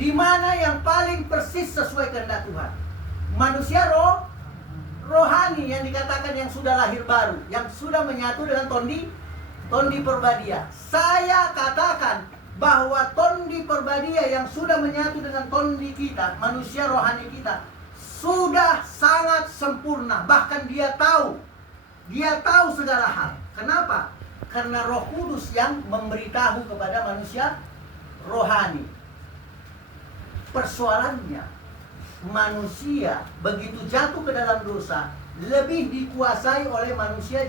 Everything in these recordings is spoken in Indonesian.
Di mana yang paling persis sesuai kehendak Tuhan? Manusia rohani yang dikatakan yang sudah lahir baru, yang sudah menyatu dengan tondi perbadia. Saya katakan bahwa tondi perbadia yang sudah menyatu dengan tondi kita, manusia rohani kita, sudah sangat sempurna. Bahkan dia tahu segala hal. Kenapa? Karena Roh Kudus yang memberitahu kepada manusia rohani. Persoalannya, manusia begitu jatuh ke dalam dosa, lebih dikuasai oleh manusia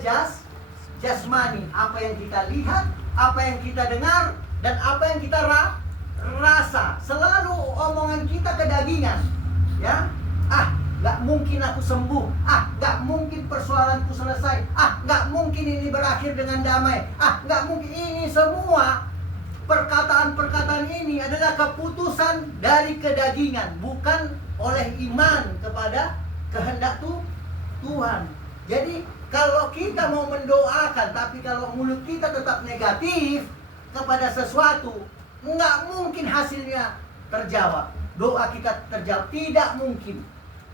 jasmani. Apa yang kita lihat, apa yang kita dengar, dan apa yang kita rasa. Selalu omongan kita kedagingan, ya. Gak mungkin aku sembuh. Gak mungkin persoalanku selesai. Gak mungkin ini berakhir dengan damai. Gak mungkin. Ini semua perkataan-perkataan ini adalah keputusan dari kedagingan, bukan oleh iman kepada kehendak Tuhan. Jadi kalau kita mau mendoakan, tapi kalau mulut kita tetap negatif kepada sesuatu, nggak mungkin hasilnya terjawab. Doa kita terjawab, tidak mungkin.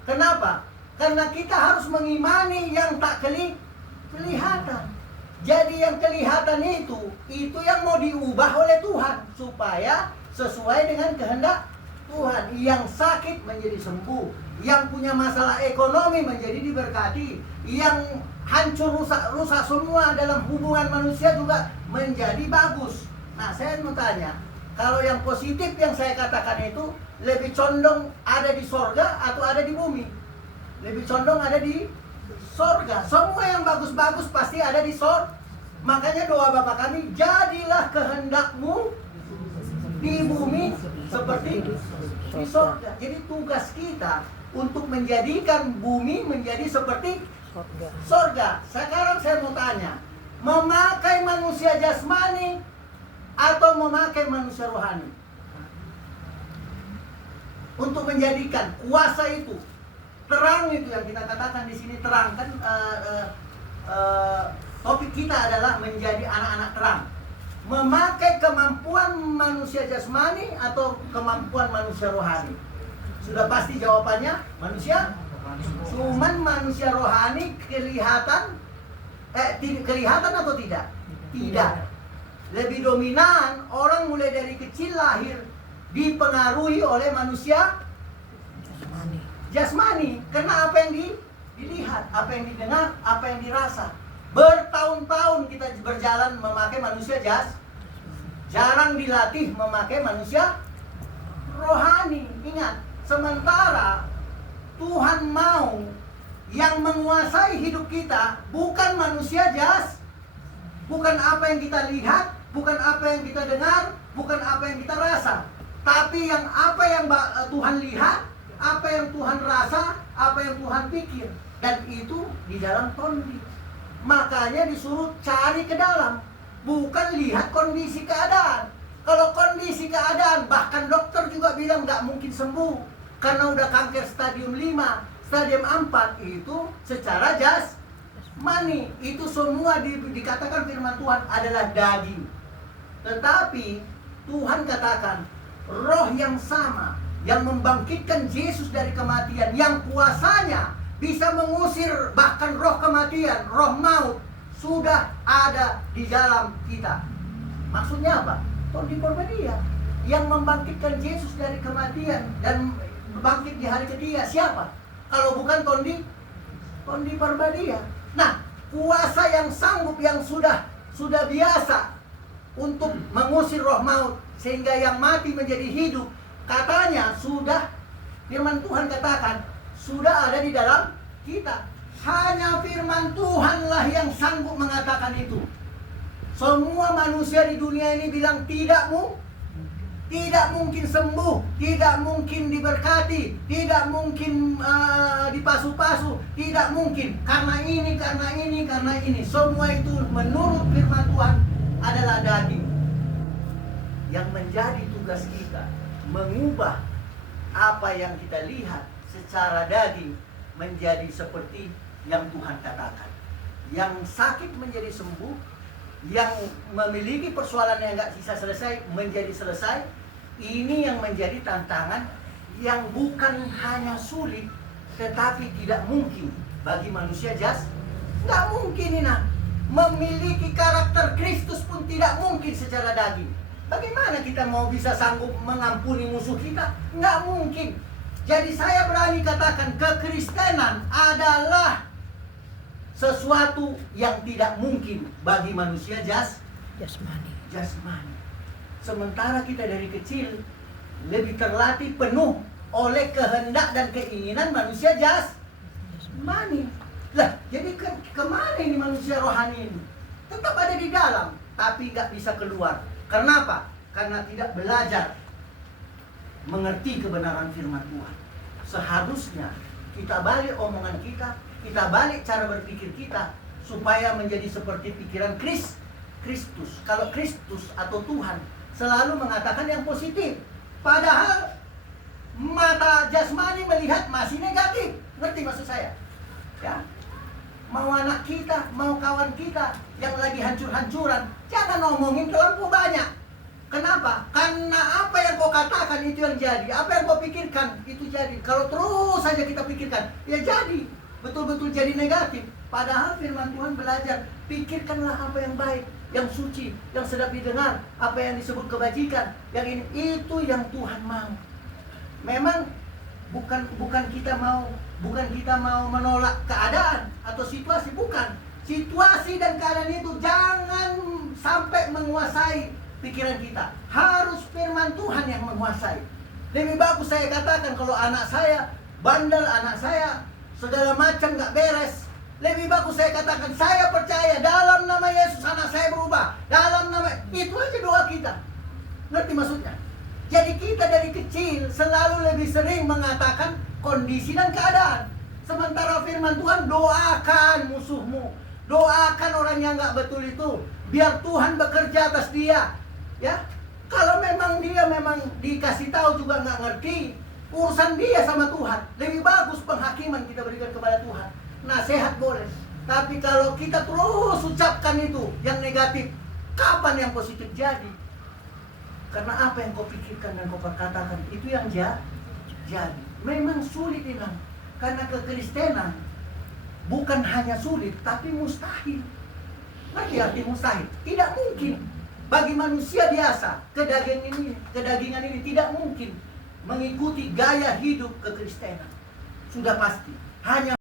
Kenapa? Karena kita harus mengimani yang tak kelihatan. Jadi yang kelihatan itu yang mau diubah oleh Tuhan supaya sesuai dengan kehendak Tuhan. Yang sakit menjadi sembuh, yang punya masalah ekonomi menjadi diberkati, yang hancur rusak semua dalam hubungan manusia juga menjadi bagus. Nah, saya mau tanya, kalau yang positif yang saya katakan itu lebih condong ada di sorga atau ada di bumi? Lebih condong ada di sorga. Semua yang bagus-bagus pasti ada di sorga. Makanya doa Bapa kami, jadilah kehendakmu di bumi seperti di sorga. Jadi tugas kita untuk menjadikan bumi menjadi seperti sorga. Sekarang saya mau tanya, memakai manusia jasmani atau memakai manusia rohani untuk menjadikan kuasa itu, terang itu yang kita katakan di sini terang kan, topik kita adalah menjadi anak-anak terang. Memakai kemampuan manusia jasmani atau kemampuan manusia rohani? Sudah pasti jawabannya manusia. Cuman manusia rohani kelihatan atau tidak? Tidak. Lebih dominan, orang mulai dari kecil lahir dipengaruhi oleh manusia jasmani. Karena apa yang dilihat, apa yang didengar, apa yang dirasa. Bertahun-tahun kita berjalan memakai manusia jarang dilatih memakai manusia rohani. Ingat, sementara Tuhan mau yang menguasai hidup kita bukan manusia bukan apa yang kita lihat, bukan apa yang kita dengar, bukan apa yang kita rasa, tapi yang apa yang Tuhan lihat, apa yang Tuhan rasa, apa yang Tuhan pikir, dan itu di dalam tondi. Makanya disuruh cari ke dalam, bukan lihat kondisi keadaan. Kalau kondisi keadaan, bahkan dokter juga bilang nggak mungkin sembuh karena udah kanker stadium 5, stadium 4, itu secara jasmani. Itu semua dikatakan firman Tuhan adalah daging. Tetapi Tuhan katakan roh yang sama yang membangkitkan Yesus dari kematian, yang kuasanya bisa mengusir bahkan roh kematian, roh maut, sudah ada di dalam kita. Maksudnya apa? Tondi perbadia yang membangkitkan Yesus dari kematian dan bangkit di hari ketiga. Siapa? Kalau bukan tondi perbadia. Nah, kuasa yang sanggup, yang sudah biasa untuk mengusir roh maut sehingga yang mati menjadi hidup, katanya sudah, firman Tuhan katakan sudah ada di dalam kita. Hanya firman Tuhanlah yang sanggup mengatakan itu. Semua manusia di dunia ini bilang tidak mungkin sembuh, tidak mungkin diberkati, tidak mungkin dipasu-pasu, tidak mungkin karena ini. Semua itu menurut firman Tuhan adalah daging. Yang menjadi tugas kita mengubah apa yang kita lihat secara daging menjadi seperti yang Tuhan katakan. Yang sakit menjadi sembuh, yang memiliki persoalan yang nggak bisa selesai menjadi selesai, Ini yang menjadi tantangan yang bukan hanya sulit, tetapi tidak mungkin bagi manusia jas. Nggak mungkin ini. Memiliki karakter Kristus pun tidak mungkin secara daging. Bagaimana kita mau bisa sanggup mengampuni musuh kita? Nggak mungkin. Jadi saya berani katakan kekristenan adalah sesuatu yang tidak mungkin bagi manusia jasmani. Sementara kita dari kecil lebih terlatih penuh oleh kehendak dan keinginan manusia jasmani. Lah, jadi kemana ini manusia rohani ini? Tetap ada di dalam, tapi nggak bisa keluar. Kenapa? Karena tidak belajar mengerti kebenaran firman Tuhan. Seharusnya kita balik omongan kita balik cara berpikir kita supaya menjadi seperti pikiran Kristus. Kalau Kristus atau Tuhan selalu mengatakan yang positif, padahal mata jasmani melihat masih negatif. Ngerti maksud saya? Ya. Mau anak kita, mau kawan kita yang lagi hancur-hancuran, jangan ngomongin terlalu banyak. Kenapa? Karena apa yang kau katakan itu yang jadi, apa yang kau pikirkan itu jadi. Kalau terus saja kita pikirkan, ya jadi betul-betul jadi negatif. Padahal firman Tuhan belajar, pikirkanlah apa yang baik, yang suci, yang sedap didengar, apa yang disebut kebajikan, yang ini, itu yang Tuhan mau. Memang bukan kita mau menolak keadaan atau situasi, bukan. Situasi dan keadaan itu jangan sampai menguasai pikiran kita. Harus firman Tuhan yang menguasai. Lebih bagus saya katakan kalau anak saya bandel, anak saya segala macam gak beres, lebih bagus saya katakan saya percaya dalam nama Yesus anak saya berubah. Dalam nama, itu aja doa kita. Ngerti maksudnya? Jadi kita dari kecil selalu lebih sering mengatakan kondisi dan keadaan. Sementara firman Tuhan, doakan musuhmu, doakan orang yang gak betul itu, biar Tuhan bekerja atas dia. Ya, kalau memang dia dikasih tahu juga nggak ngerti, urusan dia sama Tuhan. Lebih bagus penghakiman kita berikan kepada Tuhan. Nasihat boleh, tapi kalau kita terus ucapkan itu yang negatif, kapan yang positif jadi? Karena apa yang kau pikirkan dan kau perkatakan itu yang jadi. Memang sulit ini, karena kekristenan bukan hanya sulit, tapi mustahil. Ngerti arti mustahil? Tidak mungkin. Bagi manusia biasa, kedagingan ini tidak mungkin mengikuti gaya hidup kekristenan. Sudah pasti. Hanya